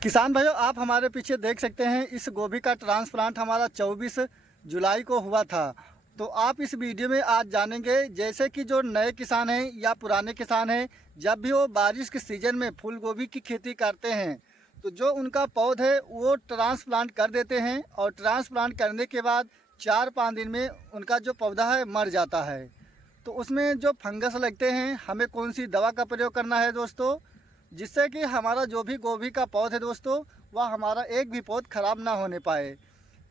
किसान भाइयों, आप हमारे पीछे देख सकते हैं इस गोभी का ट्रांसप्लांट हमारा 24 जुलाई को हुआ था। तो आप इस वीडियो में आज जानेंगे जैसे कि जो नए किसान हैं या पुराने किसान हैं, जब भी वो बारिश के सीज़न में फूल गोभी की खेती करते हैं तो जो उनका पौध है वो ट्रांसप्लांट कर देते हैं और ट्रांसप्लांट करने के बाद 4-5 दिन में उनका जो पौधा है मर जाता है। तो उसमें जो फंगस लगते हैं, हमें कौन सी दवा का प्रयोग करना है दोस्तों, जिससे कि हमारा जो भी गोभी का पौध है दोस्तों, वह हमारा एक भी पौध खराब ना होने पाए।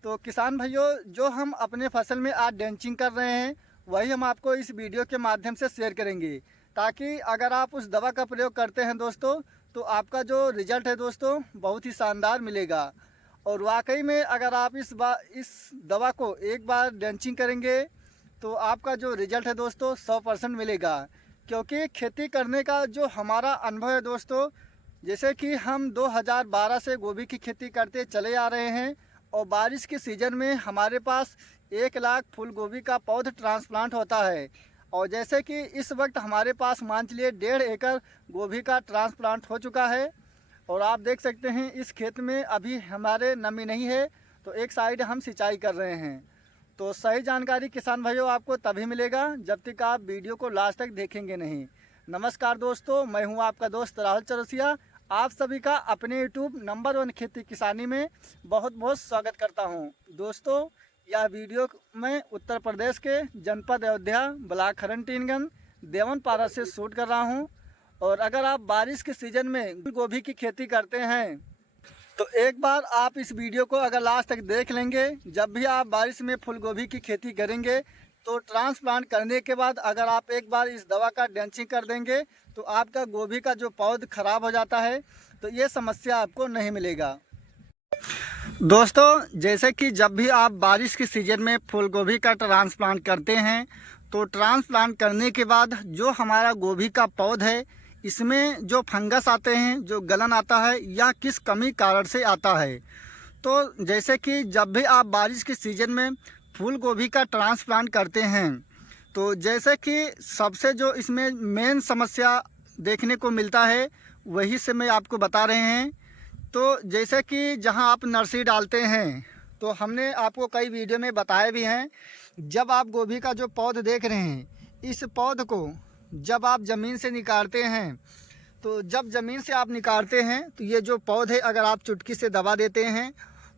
तो किसान भाइयों, जो हम अपने फसल में आज ड्रेंचिंग कर रहे हैं वही हम आपको इस वीडियो के माध्यम से शेयर करेंगे, ताकि अगर आप उस दवा का प्रयोग करते हैं दोस्तों तो आपका जो रिज़ल्ट है दोस्तों बहुत ही शानदार मिलेगा। और वाकई में अगर आप इस दवा को एक बार ड्रेंचिंग करेंगे तो आपका जो रिज़ल्ट है दोस्तों 100% मिलेगा। क्योंकि खेती करने का जो हमारा अनुभव है दोस्तों, जैसे कि हम 2012 से गोभी की खेती करते चले आ रहे हैं और बारिश के सीज़न में हमारे पास 1 लाख फूल गोभी का पौध ट्रांसप्लांट होता है। और जैसे कि इस वक्त हमारे पास मान चलिए 1.5 एकड़ गोभी का ट्रांसप्लांट हो चुका है। और आप देख सकते हैं इस खेत में अभी हमारे नमी नहीं है, तो एक साइड हम सिंचाई कर रहे हैं। तो सही जानकारी किसान भाइयों आपको तभी मिलेगा जब तक आप वीडियो को लास्ट तक देखेंगे नहीं। नमस्कार दोस्तों, मैं हूं आपका दोस्त राहुल चौरसिया। आप सभी का अपने यूट्यूब नंबर 1 खेती किसानी में बहुत बहुत स्वागत करता हूं। दोस्तों, यह वीडियो मैं उत्तर प्रदेश के जनपद अयोध्या, ब्लॉक खरनटीनगंज, देवनपारा से शूट कर रहा हूं। और अगर आप बारिश के सीज़न में गोभी की खेती करते हैं तो एक बार आप इस वीडियो को अगर लास्ट तक देख लेंगे, जब भी आप बारिश में फूल गोभी की खेती करेंगे तो ट्रांसप्लांट करने के बाद अगर आप एक बार इस दवा का ड्रेंचिंग कर देंगे तो आपका गोभी का जो पौध खराब हो जाता है तो ये समस्या आपको नहीं मिलेगा। दोस्तों, जैसे कि जब भी आप बारिश के सीज़न में फूल गोभी का ट्रांसप्लांट करते हैं तो ट्रांसप्लांट करने के बाद जो हमारा गोभी का पौध है इसमें जो फंगस आते हैं, जो गलन आता है, या किस कमी कारण से आता है। तो जैसे कि जब भी आप बारिश के सीज़न में फूल गोभी का ट्रांसप्लांट करते हैं तो जैसे कि सबसे जो इसमें मेन समस्या देखने को मिलता है वही से मैं आपको बता रहे हैं। तो जैसे कि जहां आप नर्सरी डालते हैं तो हमने आपको कई वीडियो में बताए भी हैं, जब आप गोभी का जो पौध देख रहे हैं इस पौध को जब आप ज़मीन से निकालते हैं तो जब ज़मीन से आप निकालते हैं तो ये जो पौधे अगर आप चुटकी से दबा देते हैं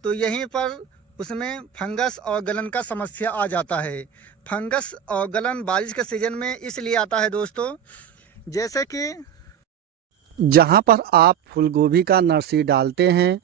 तो यहीं पर उसमें फंगस और गलन का समस्या आ जाता है। फंगस और गलन बारिश के सीज़न में इसलिए आता है दोस्तों, जैसे कि जहाँ पर आप फूलगोभी का नर्सरी डालते हैं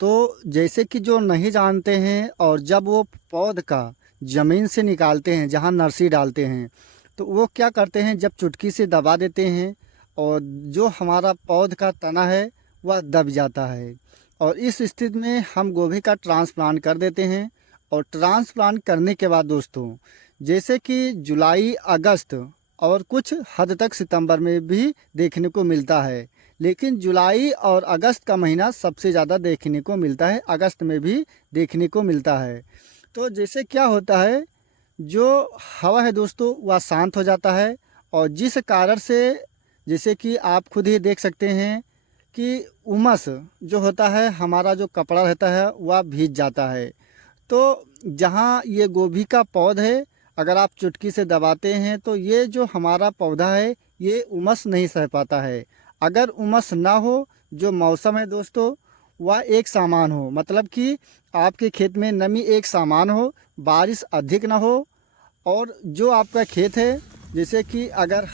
तो जैसे कि जो नहीं जानते हैं और जब वो पौध का ज़मीन से निकालते हैं जहाँ नर्सरी डालते हैं तो वो क्या करते हैं, जब चुटकी से दबा देते हैं और जो हमारा पौध का तना है वह दब जाता है। और इस स्थिति में हम गोभी का ट्रांसप्लांट कर देते हैं। और ट्रांसप्लांट करने के बाद दोस्तों, जैसे कि जुलाई, अगस्त और कुछ हद तक सितंबर में भी देखने को मिलता है, लेकिन जुलाई और अगस्त का महीना सबसे ज़्यादा देखने को मिलता है, अगस्त में भी देखने को मिलता है। तो जैसे क्या होता है, जो हवा है दोस्तों वह शांत हो जाता है और जिस कारण से जैसे कि आप खुद ही देख सकते हैं कि उमस जो होता है, हमारा जो कपड़ा रहता है वह भीग जाता है। तो जहाँ ये गोभी का पौध है अगर आप चुटकी से दबाते हैं तो ये जो हमारा पौधा है ये उमस नहीं सह पाता है। अगर उमस ना हो, जो मौसम है दोस्तों वह एक समान हो, मतलब कि आपके खेत में नमी एक समान हो, बारिश अधिक ना हो, और जो आपका खेत है जैसे कि अगर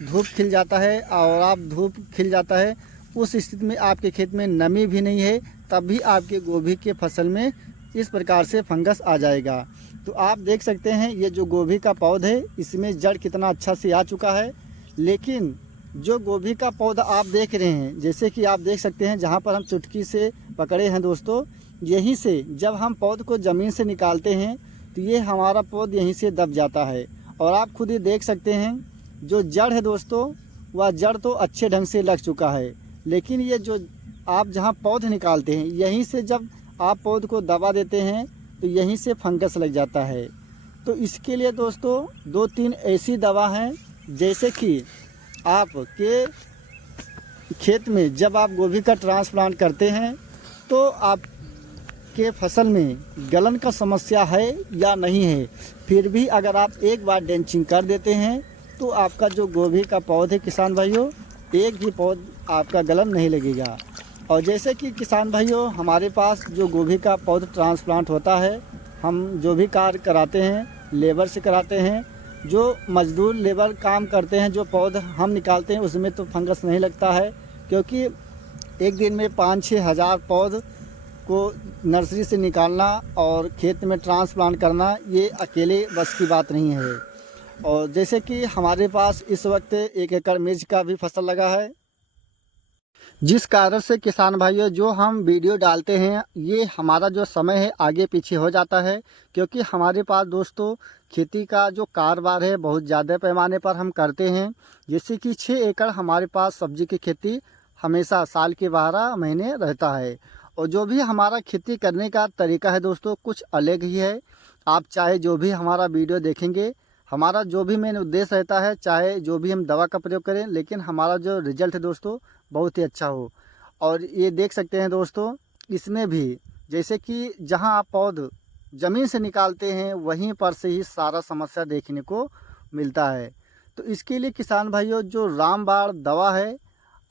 धूप खिल जाता है और आप धूप खिल जाता है उस स्थिति में आपके खेत में नमी भी नहीं है, तब भी आपके गोभी के फसल में इस प्रकार से फंगस आ जाएगा। तो आप देख सकते हैं ये जो गोभी का पौधा है इसमें जड़ कितना अच्छा से आ चुका है। लेकिन जो गोभी का पौधा आप देख रहे हैं, जैसे कि आप देख सकते हैं जहाँ पर हम चुटकी से पकड़े हैं दोस्तों, यहीं से जब हम पौध को ज़मीन से निकालते हैं तो ये हमारा पौध यहीं से दब जाता है। और आप खुद ही देख सकते हैं जो जड़ है दोस्तों वह जड़ तो अच्छे ढंग से लग चुका है, लेकिन ये जो आप जहाँ पौध निकालते हैं यहीं से जब आप पौध को दबा देते हैं तो यहीं से फंगस लग जाता है। तो इसके लिए दोस्तों 2-3 ऐसी दवा हैं, जैसे कि आपके खेत में जब आप गोभी का ट्रांसप्लांट करते हैं तो आपके फसल में गलन का समस्या है या नहीं है, फिर भी अगर आप एक बार ड्रेंचिंग कर देते हैं तो आपका जो गोभी का पौध है किसान भाइयों, एक भी पौध आपका गलन नहीं लगेगा। और जैसे कि किसान भाइयों, हमारे पास जो गोभी का पौध ट्रांसप्लांट होता है, हम जो भी कार्य कराते हैं लेबर से कराते हैं। जो मजदूर लेबर काम करते हैं, जो पौध हम निकालते हैं उसमें तो फंगस नहीं लगता है, क्योंकि एक दिन में 5-6 हज़ार पौध को नर्सरी से निकालना और खेत में ट्रांसप्लांट करना ये अकेले बस की बात नहीं है। और जैसे कि हमारे पास इस वक्त 1 एकड़ मिर्च का भी फसल लगा है, जिस कारण से किसान भाइयों जो हम वीडियो डालते हैं ये हमारा जो समय है आगे पीछे हो जाता है, क्योंकि हमारे पास दोस्तों खेती का जो कारोबार है बहुत ज़्यादा पैमाने पर हम करते हैं। जैसे कि 6 एकड़ हमारे पास सब्जी की खेती हमेशा साल के 12 महीने रहता है। और जो भी हमारा खेती करने का तरीका है दोस्तों कुछ अलग ही है। आप चाहे जो भी हमारा वीडियो देखेंगे, हमारा जो भी मेन उद्देश्य रहता है, चाहे जो भी हम दवा का प्रयोग करें, लेकिन हमारा जो रिजल्ट है दोस्तों बहुत ही अच्छा हो। और ये देख सकते हैं दोस्तों, इसमें भी जैसे कि जहां आप पौध ज़मीन से निकालते हैं वहीं पर से ही सारा समस्या देखने को मिलता है। तो इसके लिए किसान भाइयों जो रामबाण दवा है,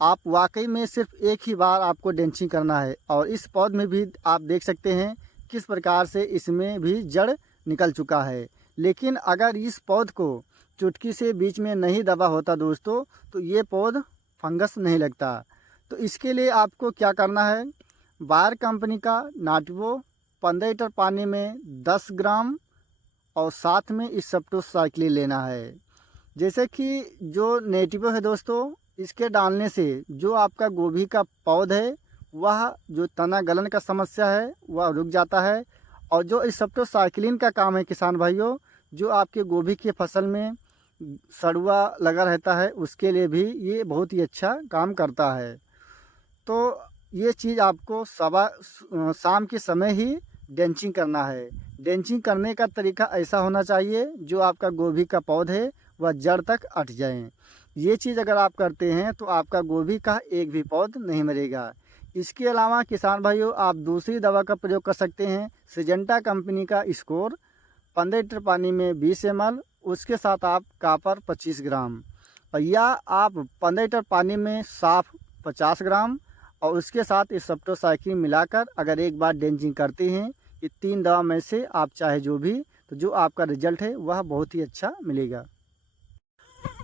आप वाकई में सिर्फ एक ही बार आपको ड्रेंचिंग करना है। और इस पौध में भी आप देख सकते हैं किस प्रकार से इसमें भी जड़ निकल चुका है। लेकिन अगर इस पौध को चुटकी से बीच में नहीं दबा होता दोस्तों तो ये पौध फंगस नहीं लगता। तो इसके लिए आपको क्या करना है, बायर कंपनी का नाटिवो 15 लीटर पानी में 10 ग्राम और साथ में इस सेप्टोसाइक्लिन लेना है। जैसे कि जो नेटिवो है दोस्तों, इसके डालने से जो आपका गोभी का पौध है वह जो तना गलन का समस्या है वह रुक जाता है। और जो इस सेप्टोसाइक्लिन का काम है किसान भाइयों, जो आपके गोभी की फसल में सड़ुआ लगा रहता है उसके लिए भी ये बहुत ही अच्छा काम करता है। तो ये चीज़ आपको शाम के समय ही ड्रेंचिंग करना है। ड्रेंचिंग करने का तरीका ऐसा होना चाहिए जो आपका गोभी का पौध है वह जड़ तक अट जाए। ये चीज़ अगर आप करते हैं तो आपका गोभी का एक भी पौध नहीं मरेगा। इसके अलावा किसान भाइयों आप दूसरी दवा का प्रयोग कर सकते हैं, सिजेंटा कंपनी का स्कोर 15 लीटर पानी में 20 ml, उसके साथ आप कापर 25 ग्राम, और या आप 15 लीटर पानी में साफ 50 ग्राम और उसके साथ इस सेप्टोसाइक्लिन मिलाकर अगर एक बार ड्रेंचिंग करते हैं, ये 3 दवा में से आप चाहे जो भी, तो जो आपका रिजल्ट है वह बहुत ही अच्छा मिलेगा।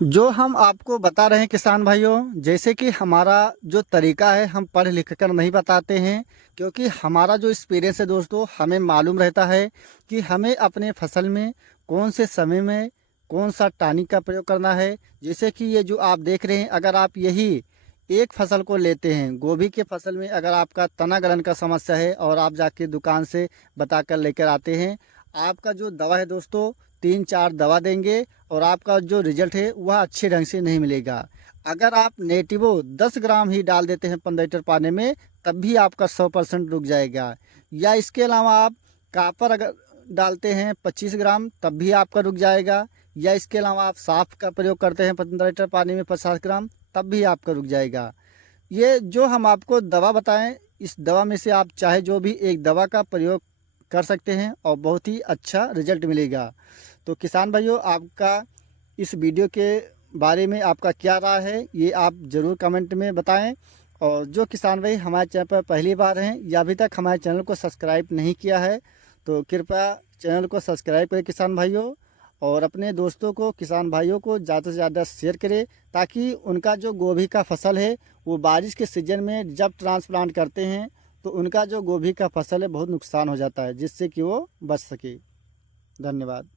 जो हम आपको बता रहे हैं किसान भाइयों, जैसे कि हमारा जो तरीका है हम पढ़ लिख कर नहीं बताते हैं, क्योंकि हमारा जो एक्सपीरियंस है दोस्तों हमें मालूम रहता है कि हमें अपने फसल में कौन से समय में कौन सा टॉनिक का प्रयोग करना है। जैसे कि ये जो आप देख रहे हैं, अगर आप यही एक फसल को लेते हैं, गोभी के फसल में अगर आपका तना गलन का समस्या है और आप जाके दुकान से बता कर लेकर आते हैं, आपका जो दवा है दोस्तों 3-4 दवा देंगे और आपका जो रिजल्ट है वह अच्छे ढंग से नहीं मिलेगा। अगर आप नेटिवो 10 ग्राम ही डाल देते हैं 15 लीटर पानी में, तब भी आपका 100% रुक जाएगा। या इसके अलावा आप कापर अगर डालते हैं 25 ग्राम तब भी आपका रुक जाएगा। या इसके अलावा आप साफ का प्रयोग करते हैं 15 लीटर पानी में 50 ग्राम तब भी आपका रुक जाएगा। ये जो हम आपको दवा बताएं, इस दवा में से आप चाहे जो भी एक दवा का प्रयोग कर सकते हैं और बहुत ही अच्छा रिजल्ट मिलेगा। तो किसान भाइयों आपका इस वीडियो के बारे में आपका क्या राय है ये आप ज़रूर कमेंट में बताएं। और जो किसान भाई हमारे चैनल पर पहली बार हैं या अभी तक हमारे चैनल को सब्सक्राइब नहीं किया है तो कृपया चैनल को सब्सक्राइब करें किसान भाइयों, और अपने दोस्तों को किसान भाइयों को ज़्यादा से ज़्यादा शेयर करें, ताकि उनका जो गोभी का फसल है वो बारिश के सीज़न में जब ट्रांसप्लांट करते हैं तो उनका जो गोभी का फसल है बहुत नुकसान हो जाता है, जिससे कि वो बच सके। धन्यवाद।